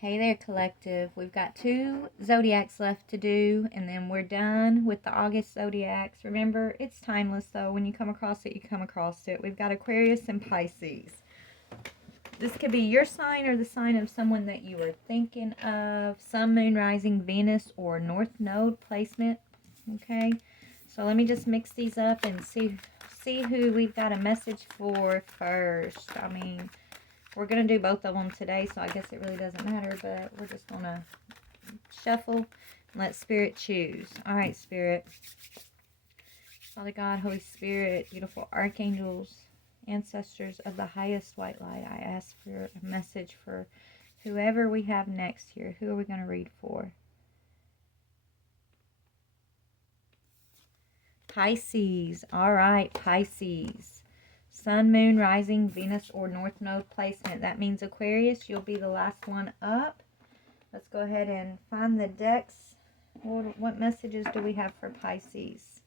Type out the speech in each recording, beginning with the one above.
Hey there, collective. We've got 2 zodiacs left to do, and then we're done with the August zodiacs. Remember, it's timeless, though. When you come across it, you come across it. We've got Aquarius and Pisces. This could be your sign or the sign of someone that you were thinking of. Sun, Moon, Rising, Venus, or North Node placement. Okay, so let me just mix these up and see who we've got a message for first. I mean, we're going to do both of them today, so I guess it really doesn't matter, but we're just going to shuffle and let Spirit choose. All right, Spirit. Father God, Holy Spirit, beautiful archangels, ancestors of the highest white light, I ask for a message for whoever we have next here. Who are we going to read for? Pisces. All right, Pisces. Sun, Moon, Rising, Venus, or North Node placement. That means Aquarius, you'll be the last one up. Let's go ahead and find the decks. What messages do we have for Pisces?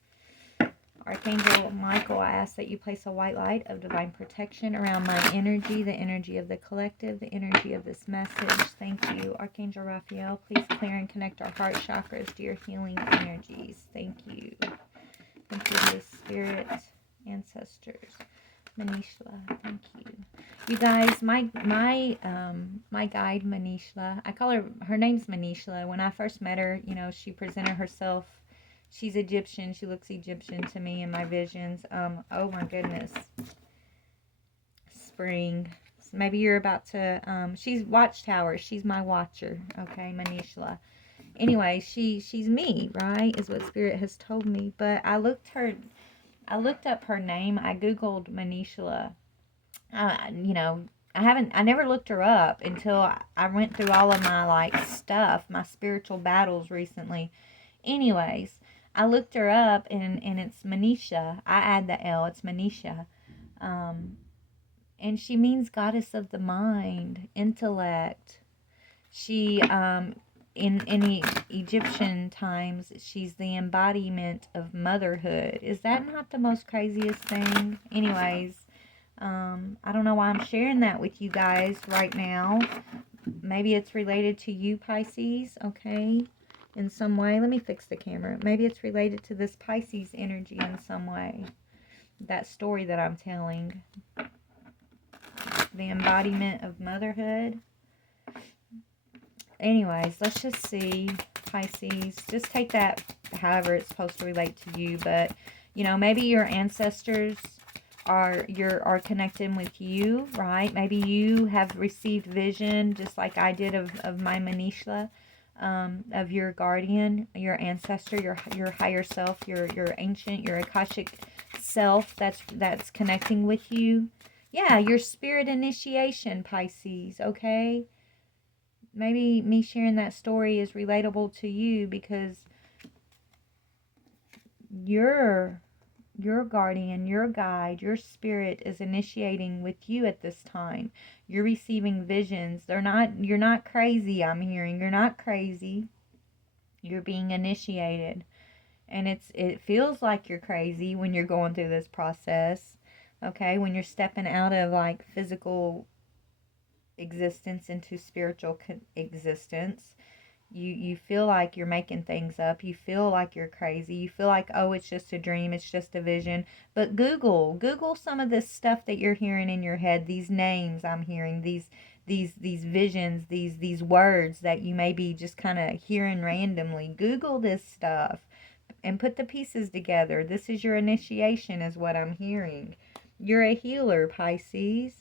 Archangel Michael, I ask that you place a white light of divine protection around my energy, the energy of the collective, the energy of this message. Thank you. Archangel Raphael, please clear and connect our heart chakras to your healing energies. Thank you. Thank you, Holy Spirit, ancestors. Manishla, thank you. You guys, my guide Manishla, I call her name's Manishla. When I first met her, you know, she presented herself. She's Egyptian. She looks Egyptian to me in my visions. Oh my goodness. Spring. Maybe you're about to, she's Watchtower. She's my watcher. Okay, Manishla. Anyway, she's me, right? Is what Spirit has told me. But I looked up her name. I Googled Manishla. You know, I never looked her up until I went through all of my stuff, my spiritual battles recently. Anyways, I looked her up and it's Manisha. I add the L, it's Manisha. And she means goddess of the mind, intellect. She, in Egyptian times, she's the embodiment of motherhood. Is that not the most craziest thing? Anyways, I don't know why I'm sharing that with you guys right now. Maybe it's related to you, Pisces, okay, in some way. Let me fix the camera. Maybe it's related to this Pisces energy in some way. That story that I'm telling. The embodiment of motherhood. Anyways, let's just see, Pisces. Just take that however it's supposed to relate to you. But, you know, maybe your ancestors are connecting with you, right? Maybe you have received vision, just like I did of my Manishla, of your guardian, your ancestor, your higher self, your ancient, your Akashic self that's connecting with you. Yeah, your spirit initiation, Pisces, okay? Maybe me sharing that story is relatable to you because your guardian, your guide, your spirit is initiating with you at this time. You're receiving visions. You're not crazy, I'm hearing. You're not crazy. You're being initiated. And it feels like you're crazy when you're going through this process. Okay, when you're stepping out of physical existence into spiritual existence. You feel like you're making things up. You feel like you're crazy. You feel like, oh, it's just a dream. It's just a vision. But Google some of this stuff that you're hearing in your head. These names I'm hearing. These visions. These words that you may be just kind of hearing randomly. Google this stuff and put the pieces together. This is your initiation, is what I'm hearing. You're a healer, Pisces.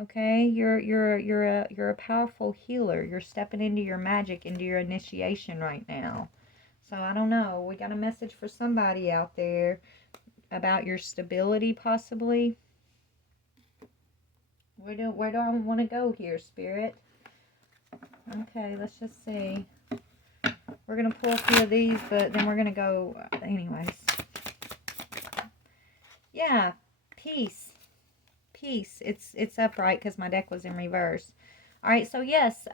Okay, you're a powerful healer. You're stepping into your magic, into your initiation right now. So I don't know. We got a message for somebody out there about your stability, possibly. Where do I want to go here, Spirit? Okay, let's just see. We're gonna pull a few of these, but then we're gonna go anyways. Yeah, peace. Peace. It's upright because my deck was in reverse. All right, so yes,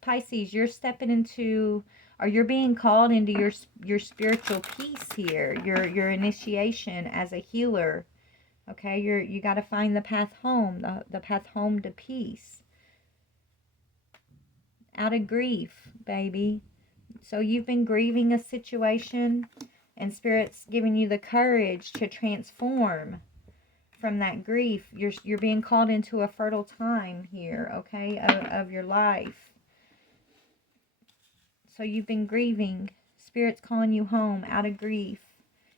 Pisces, you're stepping into, or you're being called into your spiritual peace here, your initiation as a healer. Okay, you got to find the path home, the path home to peace. out of grief, baby. So you've been grieving a situation, and Spirit's giving you the courage to transform from that grief. You're being called into a fertile time here, okay, of your life. So you've been grieving. Spirit's calling you home out of grief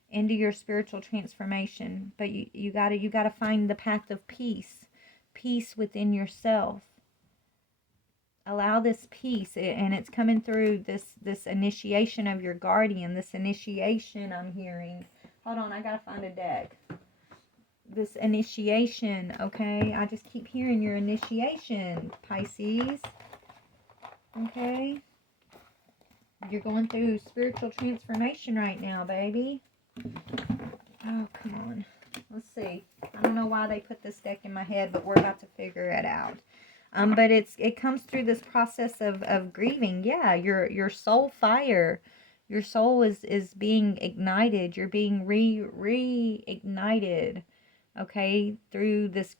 into your spiritual transformation. But you gotta find the path of peace. Peace within yourself. Allow this peace, and it's coming through this initiation of your guardian. This initiation I'm hearing. Hold on, I gotta find a deck. This initiation, okay? I just keep hearing your initiation, Pisces. Okay? You're going through spiritual transformation right now, baby. Oh, come on. Let's see. I don't know why they put this deck in my head, but we're about to figure it out. But it comes through this process of grieving. Yeah, your soul fire. Your soul is being ignited. You're being reignited. Okay, through this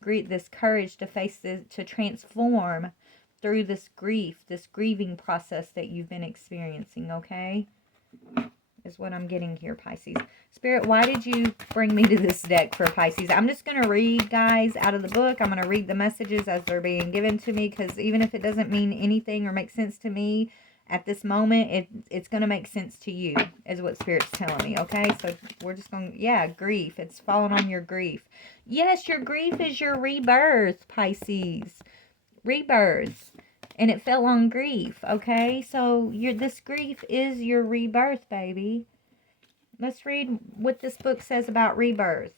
courage to face this, to transform through this grieving process that you've been experiencing, okay? Is what I'm getting here, Pisces. Spirit, why did you bring me to this deck for Pisces? I'm just going to read, guys, out of the book. I'm going to read the messages as they're being given to me, because even if it doesn't mean anything or make sense to me at this moment, it's going to make sense to you, is what Spirit's telling me, okay? So we're just going to, yeah, grief. It's falling on your grief. Yes, your grief is your rebirth, Pisces. Rebirth. And it fell on grief, okay? So this grief is your rebirth, baby. Let's read what this book says about rebirth.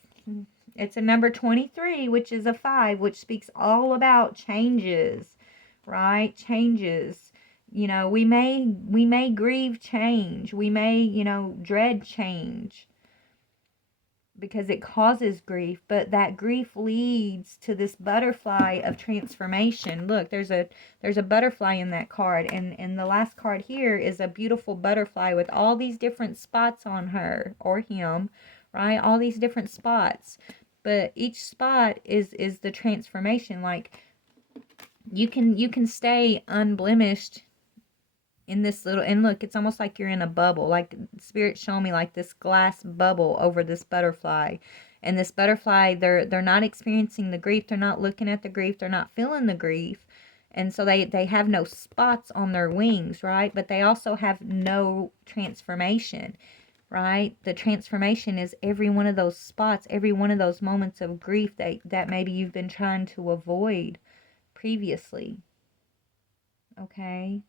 It's a number 23, which is a 5, which speaks all about changes, right? Changes. You know, we may grieve change. We may, dread change, because it causes grief, but that grief leads to this butterfly of transformation. Look, there's a butterfly in that card, and the last card here is a beautiful butterfly with all these different spots on her or him, right? All these different spots, but each spot is the transformation. Like, you can stay unblemished in this little, and look, it's almost like you're in a bubble. Like, Spirit showing me like this glass bubble over this butterfly, and this butterfly, they're not experiencing the grief, they're not looking at the grief, they're not feeling the grief, and so they have no spots on their wings, right? But they also have no transformation, right? The transformation is every one of those spots, every one of those moments of grief that maybe you've been trying to avoid previously, okay?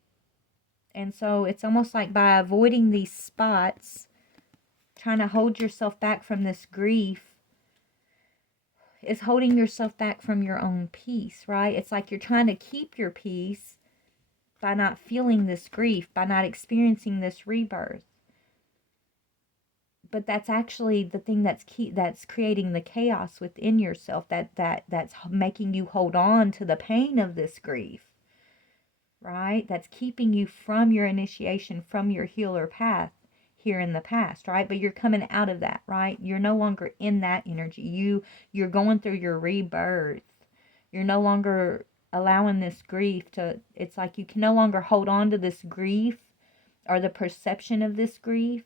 And so it's almost like by avoiding these spots, trying to hold yourself back from this grief, is holding yourself back from your own peace, right? It's like you're trying to keep your peace by not feeling this grief, by not experiencing this rebirth. But that's actually the thing that's creating the chaos within yourself, that's making you hold on to the pain of this grief. Right? That's keeping you from your initiation, from your healer path here in the past, right? But you're coming out of that, right? You're no longer in that energy. You're going through your rebirth. You're no longer allowing this grief to, it's like you can no longer hold on to this grief or the perception of this grief.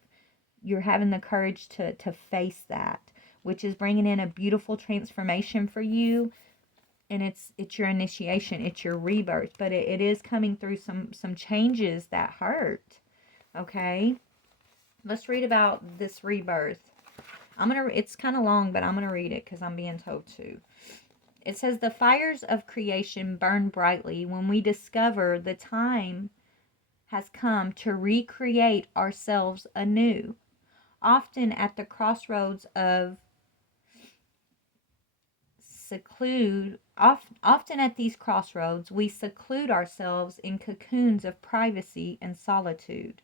You're having the courage to face that, which is bringing in a beautiful transformation for you. And it's your initiation, it's your rebirth, but it is coming through some changes that hurt, okay? Let's read about this rebirth. It's kind of long, but I'm going to read it because I'm being told to. It says, the fires of creation burn brightly when we discover the time has come to recreate ourselves anew. Often at the crossroads of often at these crossroads, we seclude ourselves in cocoons of privacy and solitude.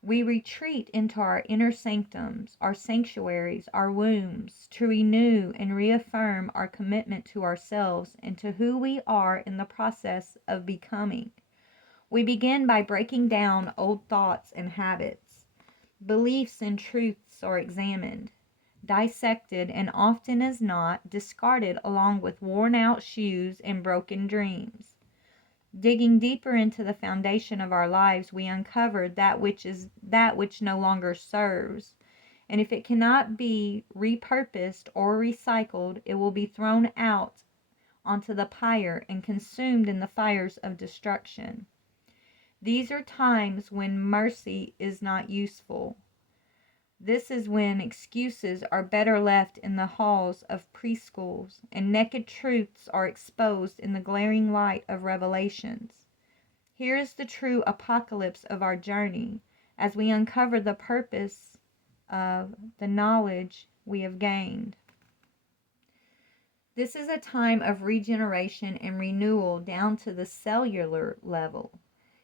We retreat into our inner sanctums, our sanctuaries, our wombs, to renew and reaffirm our commitment to ourselves and to who we are in the process of becoming. We begin by breaking down old thoughts and habits. Beliefs and truths are examined, dissected, and often as not, discarded along with worn out shoes and broken dreams. Digging deeper into the foundation of our lives, we uncover that which no longer serves. And if it cannot be repurposed or recycled, it will be thrown out onto the pyre and consumed in the fires of destruction. These are times when mercy is not useful. This is when excuses are better left in the halls of preschools and naked truths are exposed in the glaring light of revelations. Here is the true apocalypse of our journey as we uncover the purpose of the knowledge we have gained. This is a time of regeneration and renewal down to the cellular level.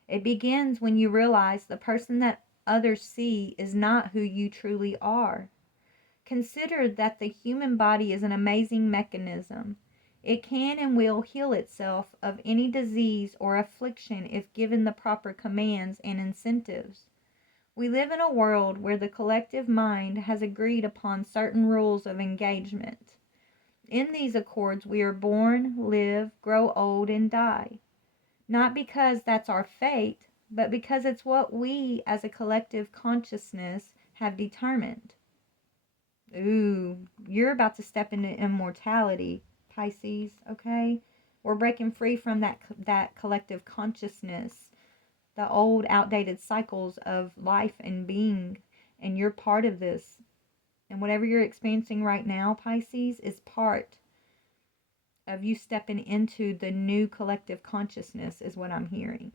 It begins when you realize the person that others see is not who you truly are. Consider that the human body is an amazing mechanism. It can and will heal itself of any disease or affliction if given the proper commands and incentives. We live in a world where the collective mind has agreed upon certain rules of engagement. In these accords, we are born, live, grow old, and die. Not because that's our fate, but because it's what we as a collective consciousness have determined. Ooh, you're about to step into immortality, Pisces, okay? We're breaking free from that collective consciousness, the old outdated cycles of life and being, and you're part of this. And whatever you're experiencing right now, Pisces, is part of you stepping into the new collective consciousness, is what I'm hearing.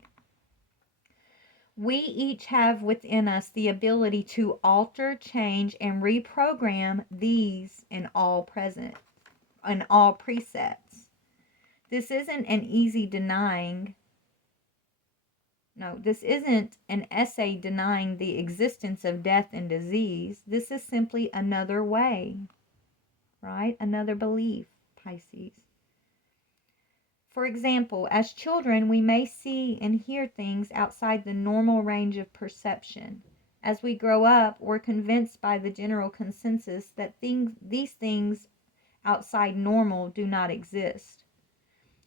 We each have within us the ability to alter, change, and reprogram these in all precepts. This isn't an easy denying. No, this isn't an essay denying the existence of death and disease. This is simply another way, right? Another belief, Pisces. For example, as children, we may see and hear things outside the normal range of perception. As we grow up, we're convinced by the general consensus that these things outside normal do not exist.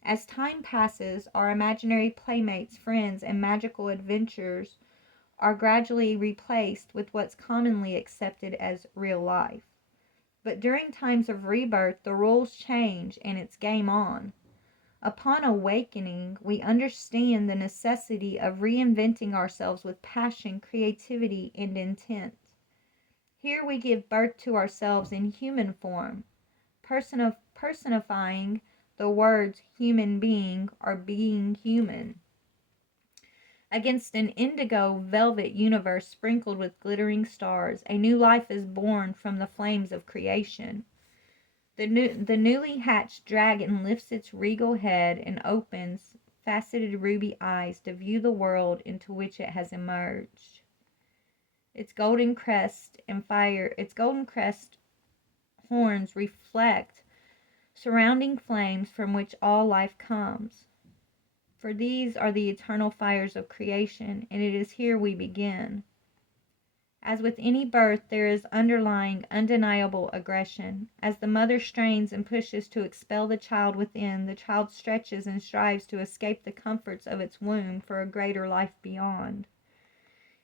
As time passes, our imaginary playmates, friends, and magical adventures are gradually replaced with what's commonly accepted as real life. But during times of rebirth, the rules change and it's game on. Upon awakening, we understand the necessity of reinventing ourselves with passion, creativity, and intent. Here we give birth to ourselves in human form, personifying the words human being or being human. Against an indigo velvet universe sprinkled with glittering stars, a new life is born from the flames of creation. The newly hatched dragon lifts its regal head and opens faceted ruby eyes to view the world into which it has emerged. Its golden crest horns reflect surrounding flames from which all life comes. For these are the eternal fires of creation, and it is here we begin. As with any birth, there is underlying, undeniable aggression. As the mother strains and pushes to expel the child within, the child stretches and strives to escape the comforts of its womb for a greater life beyond.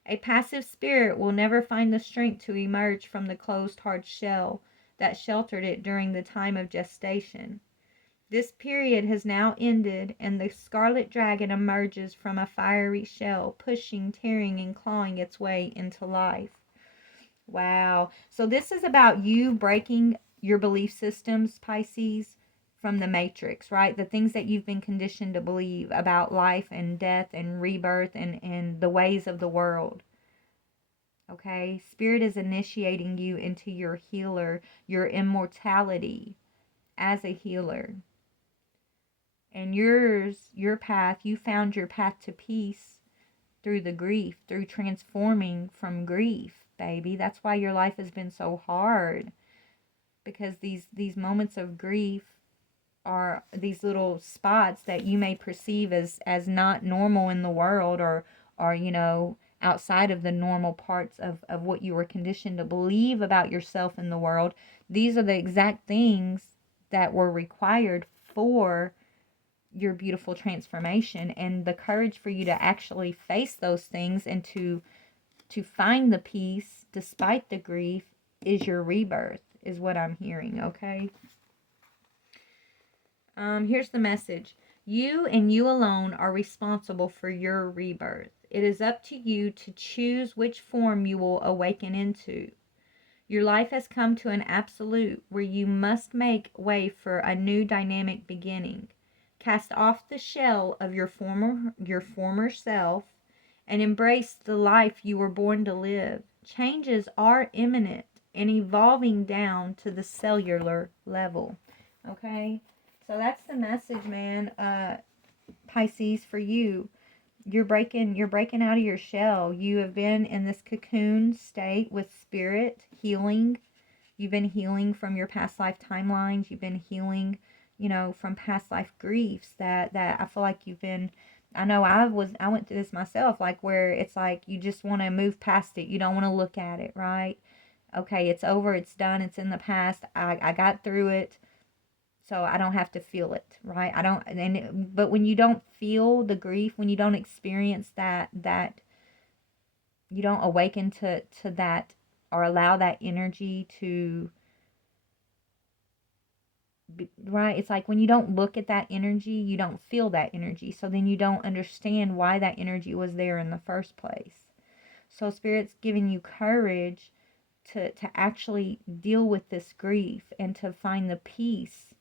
A passive spirit will never find the strength to emerge from the closed, hard shell that sheltered it during the time of gestation. This period has now ended, and the scarlet dragon emerges from a fiery shell, pushing, tearing, and clawing its way into life. Wow. So this is about you breaking your belief systems, Pisces, from the matrix, right? The things that you've been conditioned to believe about life and death and rebirth and the ways of the world. Okay? Spirit is initiating you into your healer, your immortality as a healer. And your path, you found your path to peace through the grief, through transforming from grief, baby. That's why your life has been so hard. Because these moments of grief are these little spots that you may perceive as not normal in the world or outside of the normal parts of what you were conditioned to believe about yourself in the world. These are the exact things that were required for your beautiful transformation, and the courage for you to actually face those things and to find the peace despite the grief is your rebirth, is what I'm hearing. Okay. Here's the message. You and you alone are responsible for your rebirth. It is up to you to choose which form you will awaken into. Your life has come to an absolute where you must make way for a new dynamic beginning. Cast off the shell of your former self and embrace the life you were born to live. Changes are imminent and evolving down to the cellular level. Okay? So that's the message, man. Pisces, for you. You're breaking out of your shell. You have been in this cocoon state with spirit healing. You've been healing from your past life timelines. You've been healing, from past life griefs that I feel like you've been. I know I went through this myself, like where it's like you just want to move past it. You don't want to look at it, right? Okay, it's over, it's done, it's in the past. I got through it, so I don't have to feel it, right? But when you don't feel the grief, when you don't experience that you don't awaken to that, or allow that energy to be, right? It's like when you don't look at that energy, you don't feel that energy. So then you don't understand why that energy was there in the first place. So Spirit's giving you courage to actually deal with this grief and to find the peace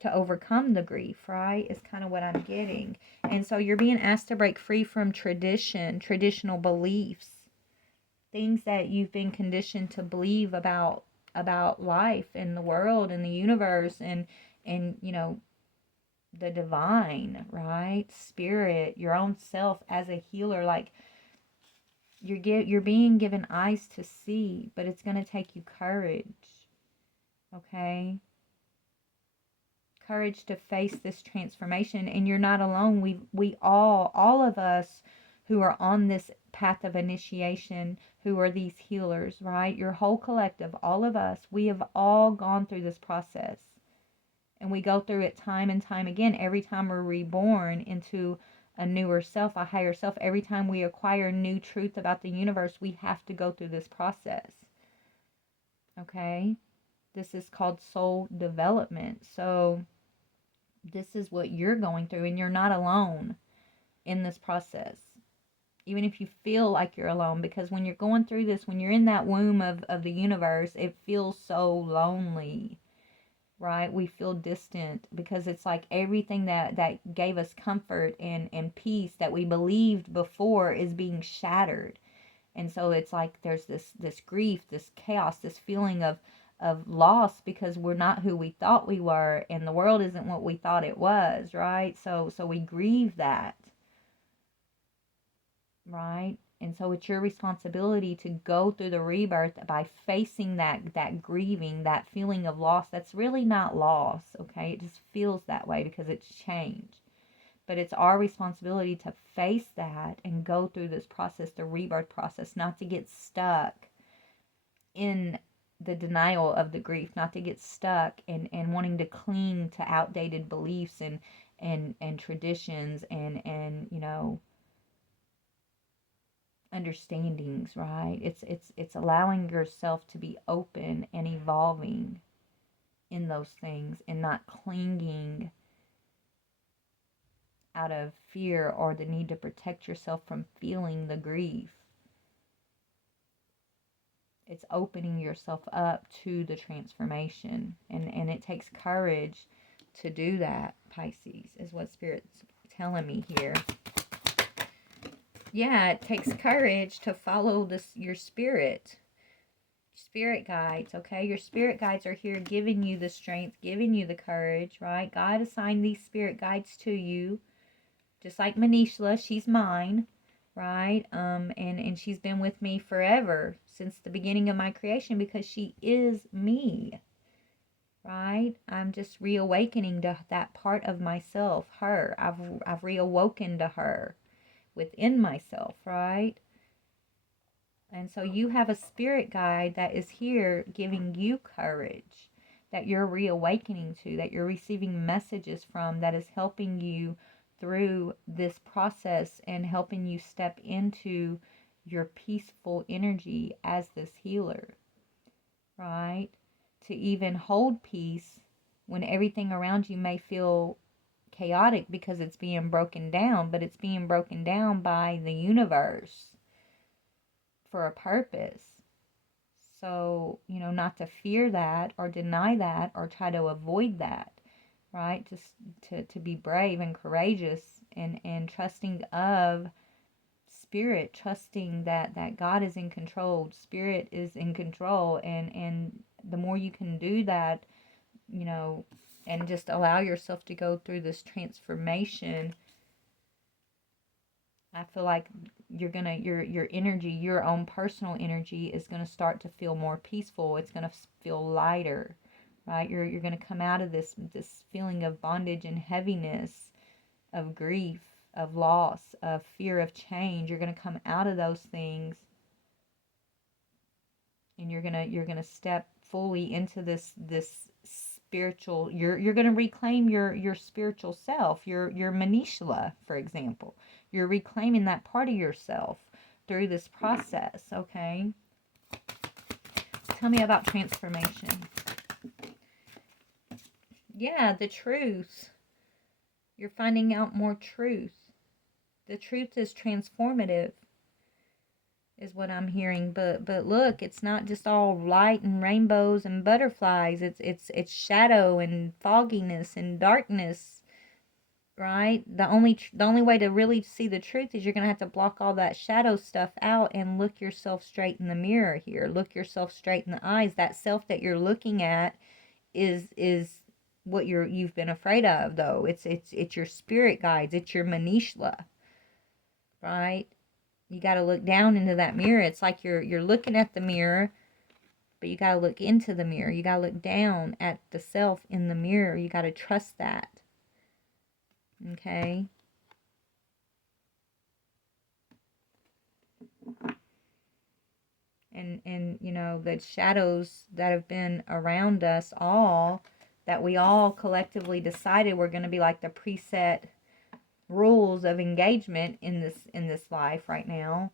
to overcome the grief, right? Is kind of what I'm getting. And so you're being asked to break free from traditional beliefs, things that you've been conditioned to believe about life and the world and the universe and the divine, right? Spirit, your own self as a healer. Like you're being given eyes to see, but it's going to take you courage. Okay? Courage to face this transformation, and you're not alone. We all of us who are on this path of initiation, who are these healers, right? Your whole collective, all of us, we have all gone through this process, and we go through it time and time again. Every time we're reborn into a newer self, a higher self, every time we acquire new truth about the universe, we have to go through this process. Okay? This is called soul development. So this is what you're going through, and you're not alone in this process, even if you feel like you're alone, because when you're going through this, when you're in that womb of the universe, it feels so lonely, right? We feel distant because it's like everything that gave us comfort and peace that we believed before is being shattered. And so it's like there's this grief, this chaos, this feeling of loss because we're not who we thought we were, and the world isn't what we thought it was, right? So we grieve that, right? And so it's your responsibility to go through the rebirth by facing that grieving, that feeling of loss. That's really not loss, okay? It just feels that way because it's changed. But it's our responsibility to face that and go through this process, the rebirth process, not to get stuck in the denial of the grief, not to get stuck and wanting to cling to outdated beliefs and traditions and understandings, right? It's allowing yourself to be open and evolving in those things and not clinging out of fear or the need to protect yourself from feeling the grief. It's opening yourself up to the transformation, and it takes courage to do that, Pisces, is what Spirit's telling me here. Yeah, it takes courage to follow your spirit guides, okay? Your spirit guides are here giving you the strength, giving you the courage, right? God assigned these spirit guides to you, just like Manishla, she's mine, right? And she's been with me forever, since the beginning of my creation, because she is me, right? I'm just reawakening to that part of myself, her. I've reawoken to her within myself, right? And so you have a spirit guide that is here giving you courage, that you're reawakening to, that you're receiving messages from, that is helping you through this process and helping you step into your peaceful energy as this healer, right? To even hold peace when everything around you may feel chaotic because it's being broken down, but it's being broken down by the universe for a purpose. So, not to fear that or deny that or try to avoid that, right? Just to be brave and courageous and trusting of spirit, trusting that God is in control, spirit is in control, and the more you can do that, and just allow yourself to go through this transformation, I feel like your energy, your own personal energy is gonna start to feel more peaceful. It's gonna feel lighter, right? You're gonna come out of this feeling of bondage and heaviness, of grief, of loss, of fear of change. You're gonna come out of those things, and you're gonna step fully into this spiritual. You're gonna reclaim your spiritual self, your Manishla, for example. You're reclaiming that part of yourself through this process. Okay, tell me about transformation. Yeah, the truth. You're finding out more truth. The truth is transformative, is what I'm hearing. But look, it's not just all light and rainbows and butterflies. It's shadow and fogginess and darkness, right? The only way to really see the truth is you're going to have to block all that shadow stuff out and look yourself straight in the mirror here. Look yourself straight in the eyes. That self that you're looking at is what you've been afraid of, though. It's your spirit guides. It's your Manishla, right? You got to look down into that mirror. It's like you're looking at the mirror, but you got to look into the mirror. You got to look down at the self in the mirror. You got to trust that. Okay? And the shadows that have been around us all, that we all collectively decided were going to be like the preset rules of engagement in this life right now.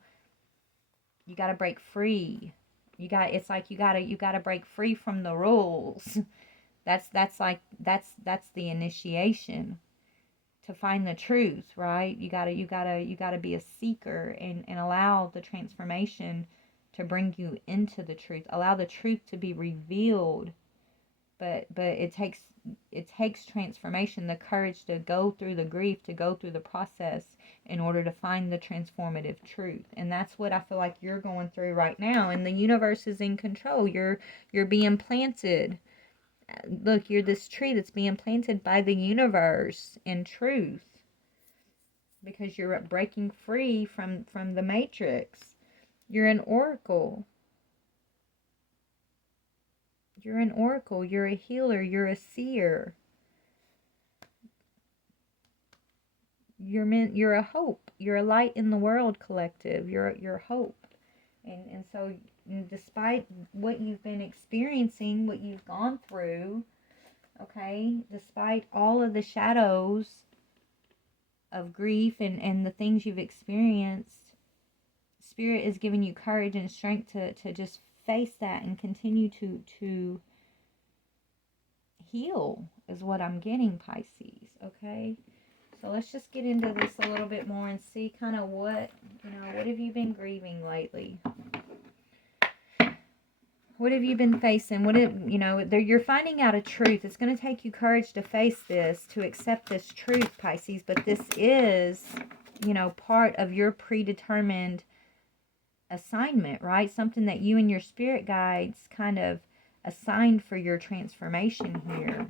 You got to break free. It's like you got to break free from the rules. That's the initiation to find the truth, right? You got to be a seeker and allow the transformation to bring you into the truth. Allow the truth to be revealed. But it takes transformation, the courage to go through the grief, to go through the process in order to find the transformative truth. And that's what I feel like you're going through right now. And the universe is in control. You're being planted. Look, you're this tree that's being planted by the universe in truth, because you're breaking free from the matrix. You're an oracle. You're an oracle. You're a healer. You're a seer. You're a hope. You're a light in the world collective. You're hope. And so despite what you've been experiencing, what you've gone through, okay, despite all of the shadows of grief and the things you've experienced, Spirit is giving you courage and strength to just face that and continue to heal, is what I'm getting, Pisces. Okay, so let's just get into this a little bit more and see kind of what have you been grieving lately? What have you been facing? You're finding out a truth. It's going to take you courage to face this, to accept this truth, Pisces, but this is, part of your predetermined assignment, right? Something that you and your spirit guides kind of assigned for your transformation here.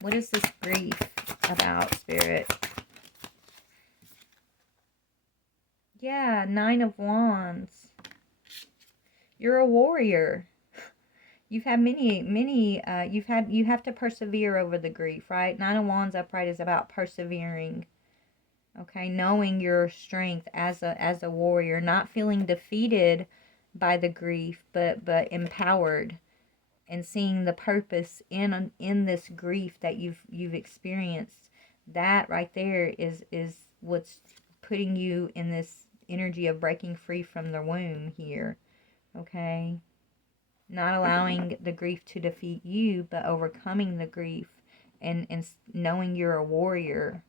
What is this grief about, Spirit? Yeah, 9 of Wands. You're a warrior. You've had many, you have to persevere over the grief, right? 9 of Wands upright is about persevering. Okay, knowing your strength as a warrior, not feeling defeated by the grief, but empowered and seeing the purpose in this grief that you've experienced. That right there is what's putting you in this energy of breaking free from the womb here. Okay? Not allowing the grief to defeat you, but overcoming the grief, and knowing you're a warrior,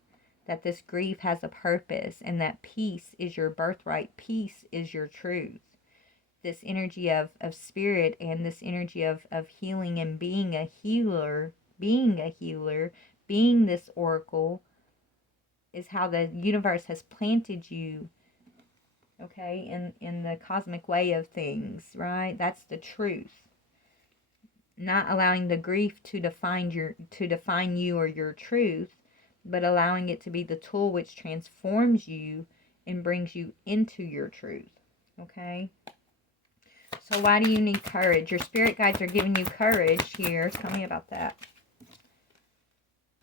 that this grief has a purpose, and that peace is your birthright. Peace is your truth. This energy of spirit, and this energy of healing, and being a healer, being this oracle, is how the universe has planted you, okay, in the cosmic way of things, right? That's the truth. Not allowing the grief to define you or your truth, but allowing it to be the tool which transforms you and brings you into your truth. Okay? So why do you need courage? Your spirit guides are giving you courage here. Tell me about that.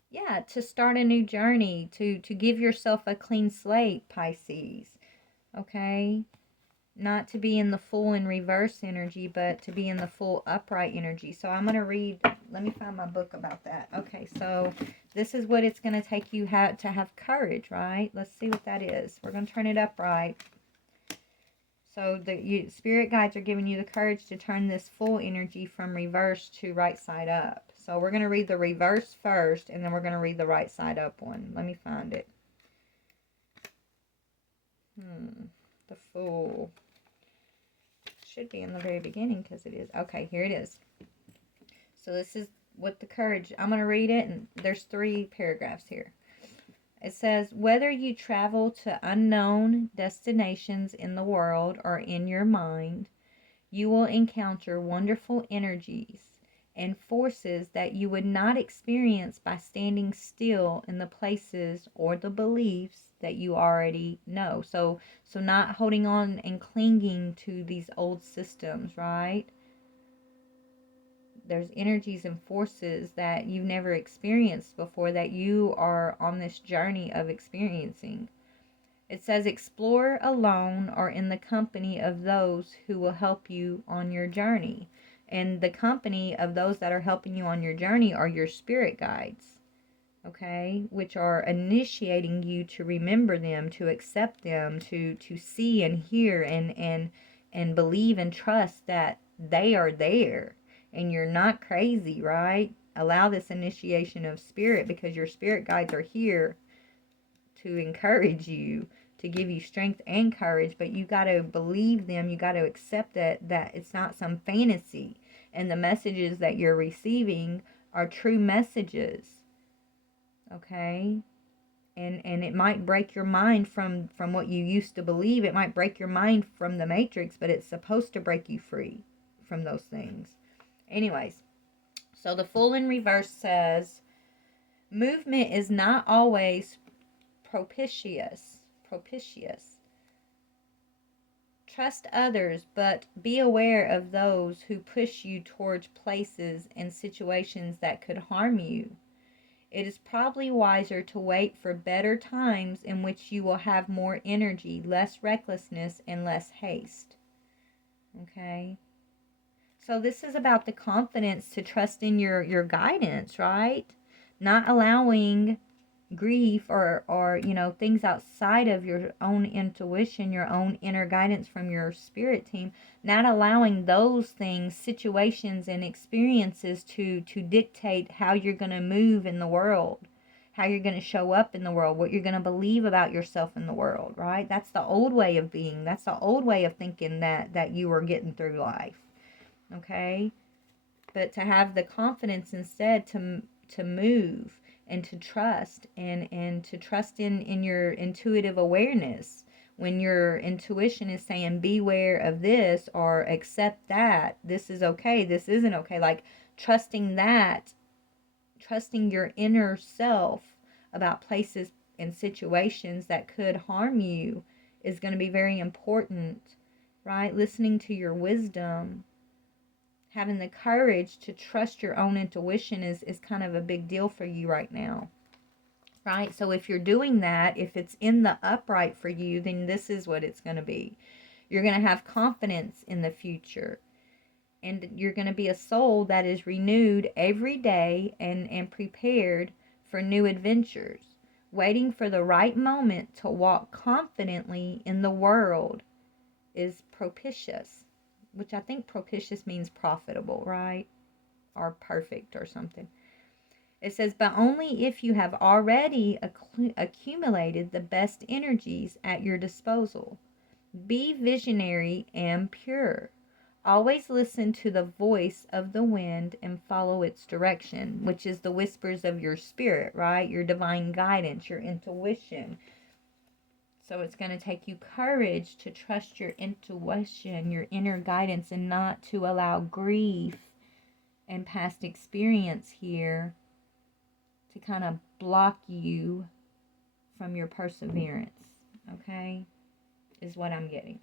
Yeah, to start a new journey, to give yourself a clean slate, Pisces. Okay? Not to be in the full and reverse energy, but to be in the full upright energy. So I'm going to read, let me find my book about that. Okay, so this is what it's going to take you to have courage, right? Let's see what that is. We're going to turn it upright. So the spirit guides are giving you the courage to turn this full energy from reverse to right side up. So we're going to read the reverse first, and then we're going to read the right side up one. Let me find it. The Fool. Should be in the very beginning because it is. Okay, here it is. So this is what the courage, I'm going to read it, and there's 3 paragraphs here. It says, whether you travel to unknown destinations in the world or in your mind, you will encounter wonderful energies and forces that you would not experience by standing still in the places or the beliefs that you already know. So not holding on and clinging to these old systems, right? There's energies and forces that you've never experienced before that you are on this journey of experiencing. It says, explore alone or in the company of those who will help you on your journey. And the company of those that are helping you on your journey are your spirit guides, okay, which are initiating you to remember them, to accept them, to see and hear and believe and trust that they are there and you're not crazy, right? Allow this initiation of spirit, because your spirit guides are here to encourage you, to give you strength and courage, but you got to believe them. You got to accept that it's not some fantasy, and the messages that you're receiving are true messages. Okay? And it might break your mind from what you used to believe. It might break your mind from the matrix, but it's supposed to break you free from those things. Anyways, so the Fool in reverse says, movement is not always propitious. Trust others, but be aware of those who push you towards places and situations that could harm you. It is probably wiser to wait for better times in which you will have more energy, less recklessness, and less haste. Okay? So this is about the confidence to trust in your guidance, right? Not allowing grief or things outside of your own intuition, your own inner guidance from your spirit team, not allowing those things, situations and experiences to dictate how you're going to move in the world, how you're going to show up in the world, what you're going to believe about yourself in the world, right? That's the old way of being. That's the old way of thinking that you are getting through life. Okay? But to have the confidence instead to move and to trust and to trust in your intuitive awareness. When your intuition is saying beware of this or accept that, this is okay, this isn't okay, like trusting your inner self about places and situations that could harm you is going to be very important, right? Listening to your wisdom, having the courage to trust your own intuition is kind of a big deal for you right now, right? So if you're doing that, if it's in the upright for you, then this is what it's going to be. You're going to have confidence in the future, And you're going to be a soul that is renewed every day and prepared for new adventures, waiting for the right moment to walk confidently in the world is propitious, which I think propitious means profitable, right? Or perfect or something. It says, but only if you have already accumulated the best energies at your disposal. Be visionary and pure. Always listen to the voice of the wind and follow its direction, which is the whispers of your spirit, right? Your divine guidance, your intuition. So it's going to take you courage to trust your intuition, your inner guidance, and not to allow grief and past experience here to kind of block you from your perseverance, okay? Is what I'm getting.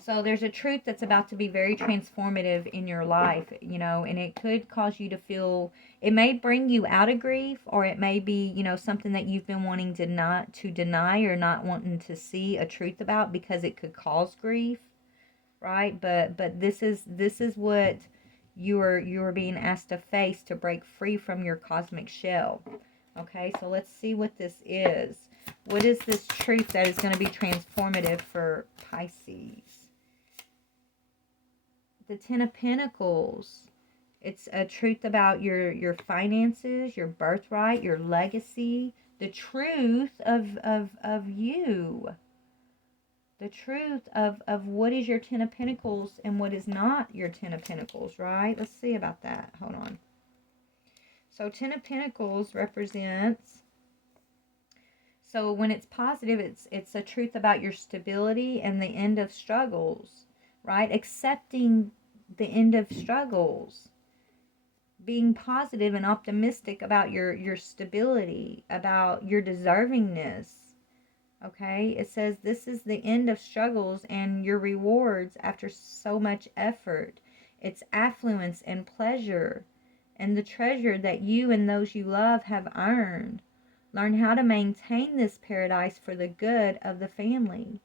So there's a truth that's about to be very transformative in your life, and it could cause you to feel, it may bring you out of grief, or it may be, something that you've been wanting to not to deny or not wanting to see a truth about because it could cause grief, right? But this is what you're being asked to face to break free from your cosmic shell. Okay, so let's see what this is. What is this truth that is going to be transformative for Pisces? The Ten of Pentacles. It's a truth about your finances, your birthright, your legacy, the truth of you. The truth of what is your Ten of Pentacles and what is not your Ten of Pentacles, right? Let's see about that. Hold on. So Ten of Pentacles represents, so when it's positive, it's a truth about your stability and the end of struggles, right? Accepting the end of struggles. Being positive and optimistic about your stability, about your deservingness. Okay, it says this is the end of struggles and your rewards after so much effort. It's affluence and pleasure and the treasure that you and those you love have earned. Learn how to maintain this paradise for the good of the family.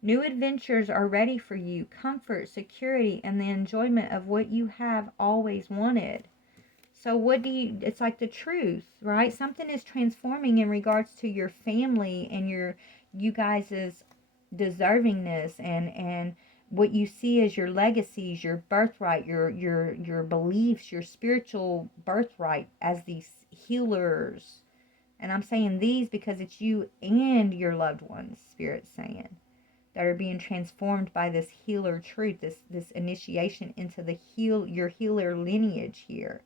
New adventures are ready for you, comfort, security, and the enjoyment of what you have always wanted. So what do you, it's like the truth, right? Something is transforming in regards to your family and you guys' deservingness and what you see as your legacies, your birthright, your beliefs, your spiritual birthright as these healers. And I'm saying these because it's you and your loved ones, Spirit's saying, that are being transformed by this healer truth, this initiation into your healer lineage here.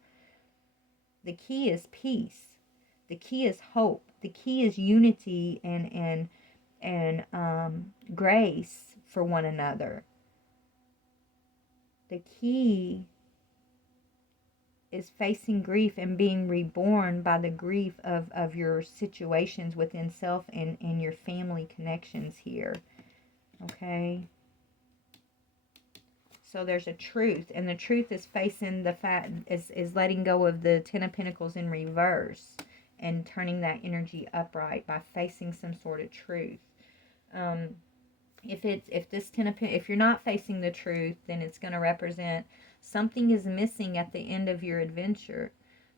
The key is peace. The key is hope. The key is unity and grace for one another. The key is facing grief and being reborn by the grief of your situations within self and your family connections here. Okay? So there's a truth, and the truth is facing the fact, is letting go of the Ten of Pentacles in reverse and turning that energy upright by facing some sort of truth. If you're not facing the truth, then it's going to represent something is missing at the end of your adventure.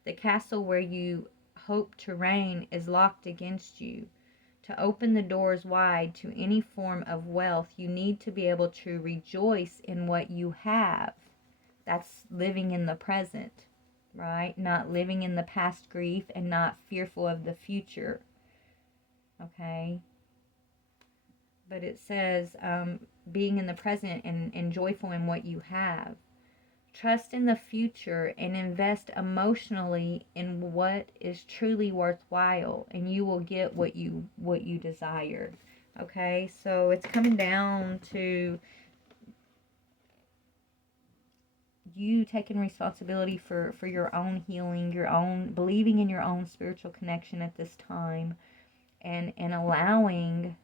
The castle where you hope to reign is locked against you. To open the doors wide to any form of wealth, you need to be able to rejoice in what you have. That's living in the present, right? Not living in the past grief and not fearful of the future. Okay? But it says being in the present and joyful in what you have. Trust in the future and invest emotionally in what is truly worthwhile, and you will get what you desire. Okay, so it's coming down to you taking responsibility for your own healing, your own believing in your own spiritual connection at this time, and allowing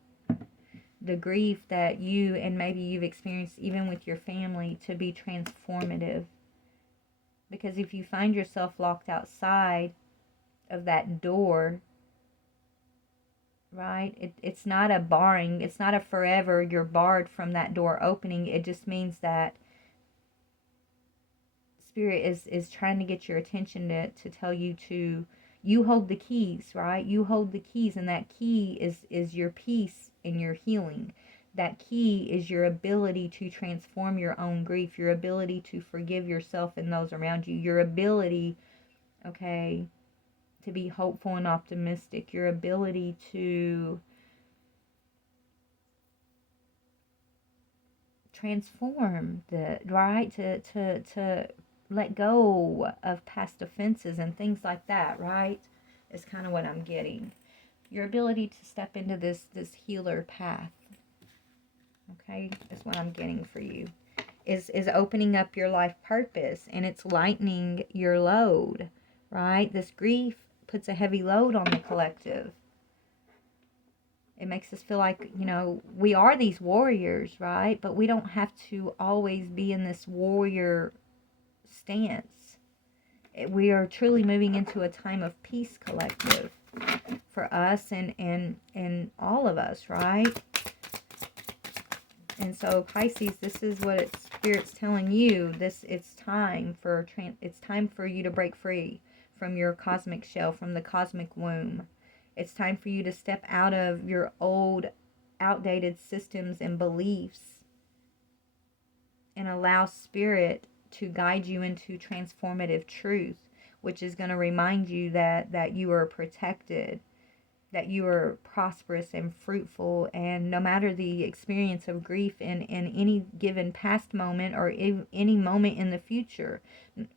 the grief that you and maybe you've experienced even with your family to be transformative. Because if you find yourself locked outside of that door, right, it's not a barring, it's not a forever you're barred from that door opening. It just means that Spirit is trying to get your attention to tell you to, you hold the keys, right? You hold the keys, and that key is your peace and your healing. That key is your ability to transform your own grief, your ability to forgive yourself and those around you, your ability, okay, to be hopeful and optimistic, your ability to transform the right, to let go of past offenses and things like that, right? Is kind of what I'm getting. Your ability to step into this healer path, okay, is what I'm getting for you. Is opening up your life purpose, and it's lightening your load, right? This grief puts a heavy load on the collective. It makes us feel like, we are these warriors, right? But we don't have to always be in this warrior stance. We are truly moving into a time of peace, collective, for us and all of us, right? And so Pisces, this is what Spirit's telling you. It's time for you to break free from your cosmic shell, from the cosmic womb. It's time for you to step out of your old, outdated systems and beliefs and allow Spirit to guide you into transformative truth, which is going to remind you that you are protected, that you are prosperous and fruitful, and no matter the experience of grief in any given past moment or any moment in the future,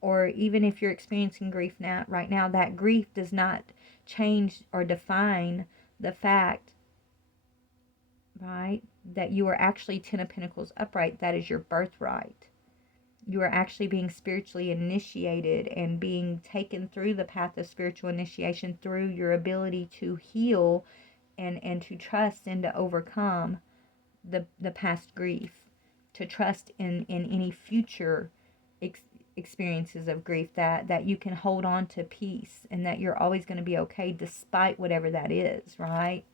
or even if you're experiencing grief right now, that grief does not change or define the fact, right, that you are actually 10 of Pentacles upright. That is your birthright. You are actually being spiritually initiated and being taken through the path of spiritual initiation through your ability to heal and to trust and to overcome the past grief, to trust in any future experiences of grief, that you can hold on to peace and that you're always going to be okay despite whatever that is, right?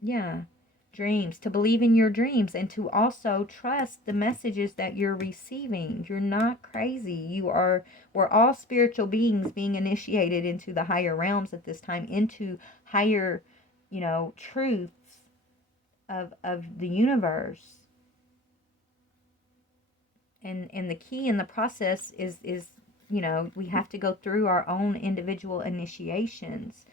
Yeah. Dreams, to believe in your dreams, and to also trust the messages that you're receiving. You're not crazy. We're all spiritual beings being initiated into the higher realms at this time, into higher, truths of the universe. And the key in the process is we have to go through our own individual initiations.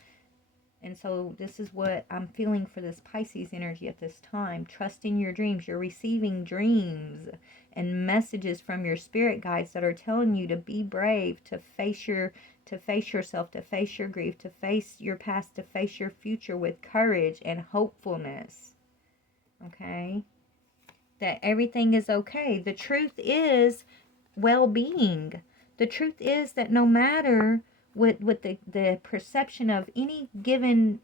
And so this is what I'm feeling for this Pisces energy at this time. Trust in your dreams. You're receiving dreams and messages from your spirit guides that are telling you to be brave, to face yourself, to face your grief, to face your past, to face your future with courage and hopefulness. Okay? That everything is okay. The truth is well-being. The truth is that no matter with the perception of any given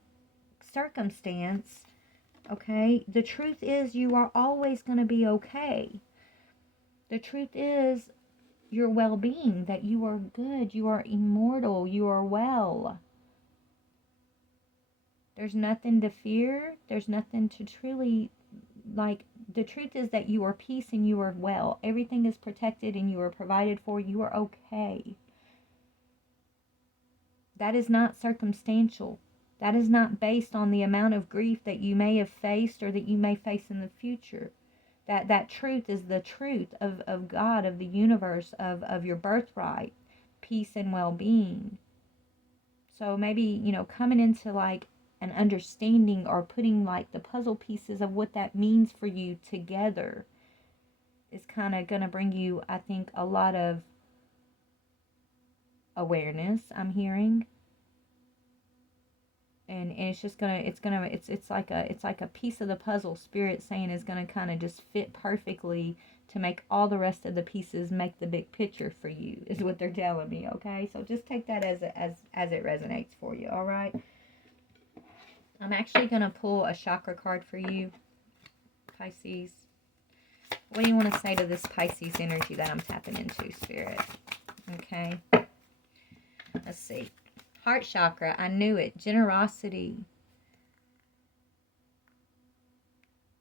circumstance, okay, the truth is you are always going to be okay. The truth is your well-being, that you are good, you are immortal, you are well. There's nothing to fear. There's nothing to truly, the truth is that you are peace and you are well. Everything is protected and you are provided for. You are okay. That is not circumstantial. That is not based on the amount of grief that you may have faced or that you may face in the future. That truth is the truth of God, of the universe, of your birthright, peace and well-being. So maybe, coming into an understanding or putting the puzzle pieces of what that means for you together is kind of going to bring you, I think, a lot of awareness, I'm hearing. And it's just it's like a piece of the puzzle, Spirit saying, is gonna kind of just fit perfectly to make all the rest of the pieces make the big picture for you, is what they're telling me. Okay, so just take that as it resonates for you. All right, I'm actually gonna pull a chakra card for you, Pisces. What do you want to say to this Pisces energy that I'm tapping into, Spirit? Okay, let's see. Heart chakra, I knew it. Generosity.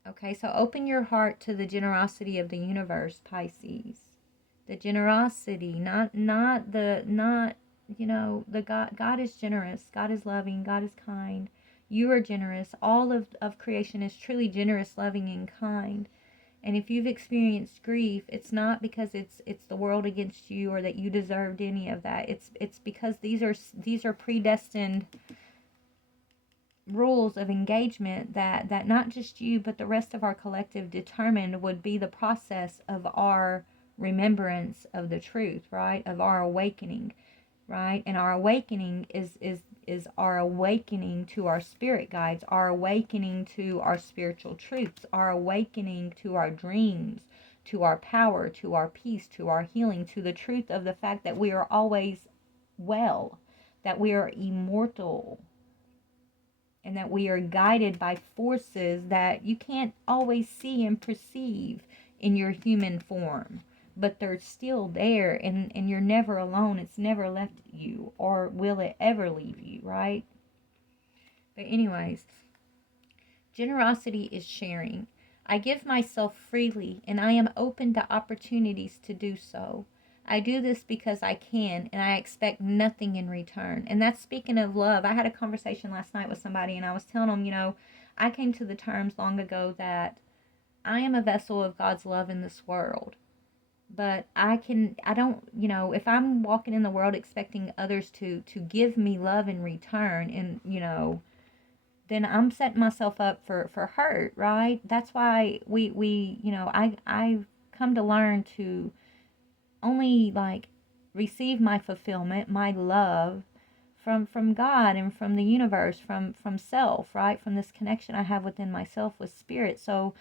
Okay, so open your heart to the generosity of the universe, Pisces. The generosity, not the God is generous, God is loving, God is kind. You are generous. All of creation is truly generous, loving, and kind. And if you've experienced grief, it's not because it's the world against you or that you deserved any of that. It's because these are predestined rules of engagement that not just you but the rest of our collective determined would be the process of our remembrance of the truth, right? Of our awakening, right? And our awakening is our awakening to our spirit guides, our awakening to our spiritual truths, our awakening to our dreams, to our power, to our peace, to our healing, to the truth of the fact that we are always well, that we are immortal, and that we are guided by forces that you can't always see and perceive in your human form, but they're still there, and you're never alone. It's never left you, or will it ever leave you, right? But anyways, generosity is sharing. I give myself freely, and I am open to opportunities to do so. I do this because I can, and I expect nothing in return. And that's speaking of love. I had a conversation last night with somebody, and I was telling them, I came to the terms long ago that I am a vessel of God's love in this world. But I don't, if I'm walking in the world expecting others to give me love in return, and, then I'm setting myself up for hurt, right? That's why I've come to learn to only like receive my fulfillment, my love from God and from the universe, from self, right? From this connection I have within myself with spirit. So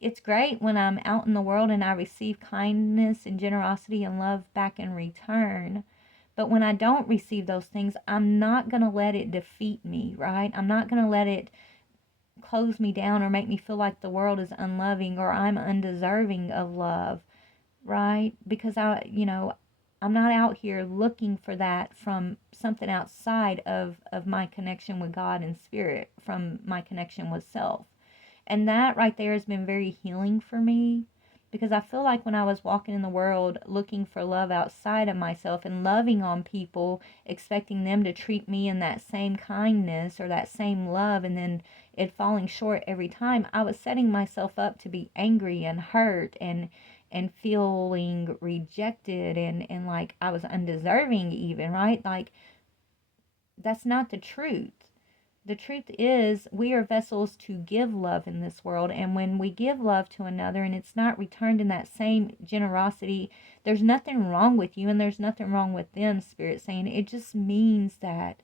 it's great when I'm out in the world and I receive kindness and generosity and love back in return. But when I don't receive those things, I'm not going to let it defeat me, right? I'm not going to let it close me down or make me feel like the world is unloving or I'm undeserving of love, right? Because I'm not out here looking for that from something outside of my connection with God and spirit, from my connection with self. And that right there has been very healing for me, because I feel like when I was walking in the world looking for love outside of myself and loving on people, expecting them to treat me in that same kindness or that same love, and then it falling short every time, I was setting myself up to be angry and hurt and feeling rejected and like I was undeserving even, right? Like, that's not the truth. The truth is, we are vessels to give love in this world. And when we give love to another and it's not returned in that same generosity, there's nothing wrong with you and there's nothing wrong with them, Spirit saying. It just means that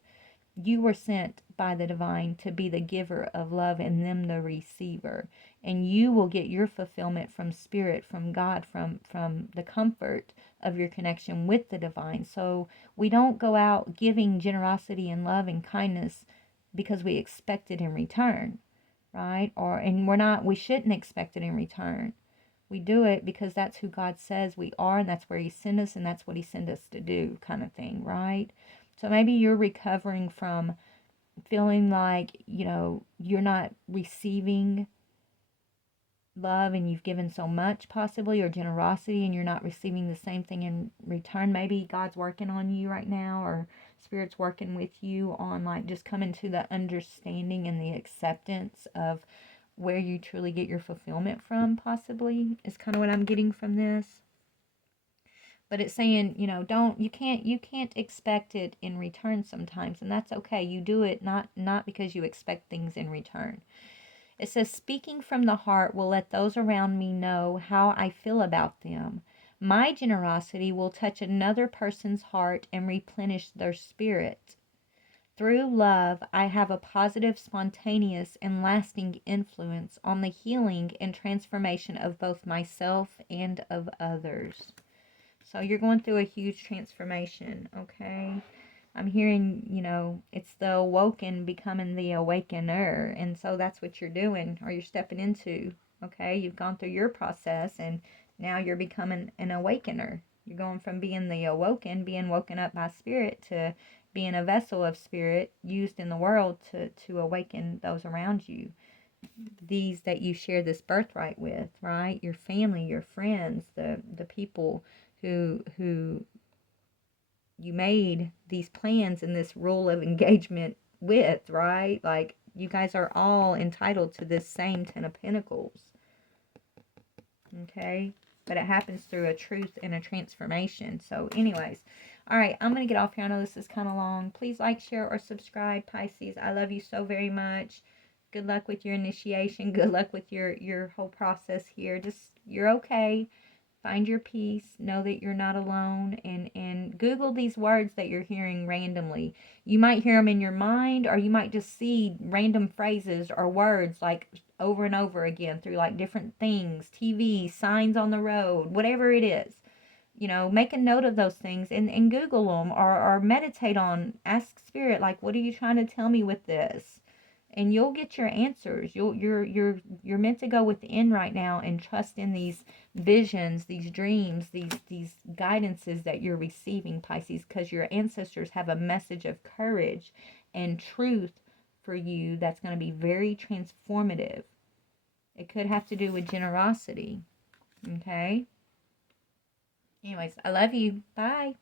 you were sent by the divine to be the giver of love and them the receiver. And you will get your fulfillment from Spirit, from God, from the comfort of your connection with the divine. So we don't go out giving generosity and love and kindness because we expect it in return, right? We shouldn't expect it in return. We do it because that's who God says we are, and that's where He sent us, and that's what He sent us to do, kind of thing, right? So maybe you're recovering from feeling like, you're not receiving love and you've given so much, possibly, or generosity, and you're not receiving the same thing in return. Maybe God's working on you right now, or Spirit's working with you on like just coming to the understanding and the acceptance of where you truly get your fulfillment from, possibly, is kind of what I'm getting from this. But it's saying, you can't expect it in return sometimes, and that's okay. You do it not because you expect things in return. It says, speaking from the heart will let those around me know how I feel about them. My generosity will touch another person's heart and replenish their spirit. Through love, I have a positive, spontaneous, and lasting influence on the healing and transformation of both myself and of others. So you're going through a huge transformation, okay? I'm hearing, it's the awoken becoming the awakener. And so that's what you're doing, or you're stepping into, okay? You've gone through your process, and now you're becoming an awakener. You're going from being the awoken, being woken up by Spirit, to being a vessel of Spirit used in the world to awaken those around you. These that you share this birthright with, right? Your family, your friends, the people who you made these plans and this rule of engagement with, right? Like, you guys are all entitled to this same Ten of Pentacles. Okay? But it happens through a truth and a transformation. So anyways, all right, I'm going to get off here. I know this is kind of long. Please like, share, or subscribe, Pisces. I love you so very much. Good luck with your initiation. Good luck with your whole process here. Just, you're okay. Find your peace. Know that you're not alone. And Google these words that you're hearing randomly. You might hear them in your mind, or you might just see random phrases or words like over and over again through like different things, TV, signs on the road, whatever it is. You know, make a note of those things and Google them, or meditate on, ask Spirit, like, what are you trying to tell me with this? And you'll get your answers. You're meant to go within right now and trust in these visions, these dreams, these guidances that you're receiving, Pisces, because your ancestors have a message of courage and truth for you that's going to be very transformative. It could have to do with generosity. Okay? Anyways, I love you. Bye.